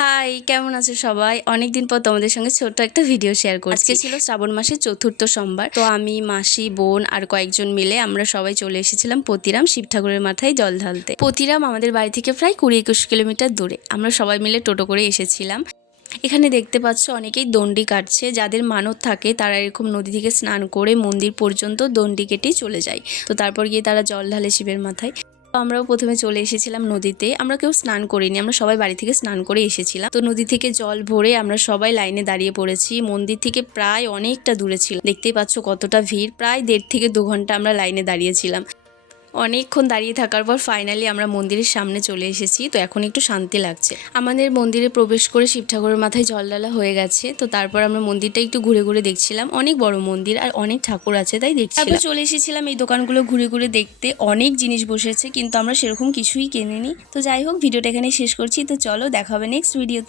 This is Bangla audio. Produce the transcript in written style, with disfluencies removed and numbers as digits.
হাই, কেমন আছো সবাই? অনেকদিন পর তোমাদের সঙ্গে ছোট্ট একটা ভিডিও শেয়ার করছি। আজকে ছিল শ্রাবণ মাসের চতুর্থ সোমবার। তো আমি, মাসি, বোন আর কয়েকজন মিলে আমরা সবাই চলে এসেছিলাম পতিরাম শিব ঠাকুরের মাথায় জল ঢালতে। পতিরাম আমাদের বাড়ি থেকে প্রায় 20-21 কিলোমিটার দূরে। আমরা সবাই মিলে টোটো করে এসেছিলাম। এখানে দেখতে পাচ্ছ অনেকেই দণ্ডি কাটছে। যাদের মানত থাকে তারা এরকম নদী থেকে স্নান করে মন্দির পর্যন্ত দণ্ডি কেটেই চলে যায়। তো তারপর গিয়ে তারা জল ঢালে শিবের মাথায়। তো আমরাও প্রথমে চলে এসেছিলাম নদীতে। আমরা কেউ স্নান করিনি, আমরা সবাই বাড়ি থেকে স্নান করে এসেছিলাম। তো নদী থেকে জল ভরে আমরা সবাই লাইনে দাঁড়িয়ে পড়েছি। মন্দির থেকে প্রায় অনেকটা দূরে ছিল, দেখতেই পাচ্ছ কতটা ভিড়। প্রায় 1.5 থেকে 2 ঘন্টা আমরা লাইনে দাঁড়িয়েছিলাম। অনেকক্ষণ দাঁড়িয়ে থাকার পর ফাইনালি আমরা মন্দিরের সামনে চলে এসেছি। তো এখন একটু শান্তি লাগছে। আমাদের মন্দিরে প্রবেশ করে শিব ঠাকুরের মাথায় জল ঢালা হয়ে গেছে। তো তারপর আমরা মন্দিরটা একটু ঘুরে ঘুরে দেখছিলাম। অনেক বড় মন্দির আর অনেক ঠাকুর আছে, তাই দেখছিলাম। তারপর চলে এসেছিলাম এই দোকানগুলো ঘুরে ঘুরে দেখতে। অনেক জিনিস বসেছে কিন্তু আমরা সেরকম কিছুই কিনিনি। তো যাই হোক, ভিডিওটা এখানেই শেষ করছি। তো চলো, দেখা হবে নেক্সট ভিডিওতে।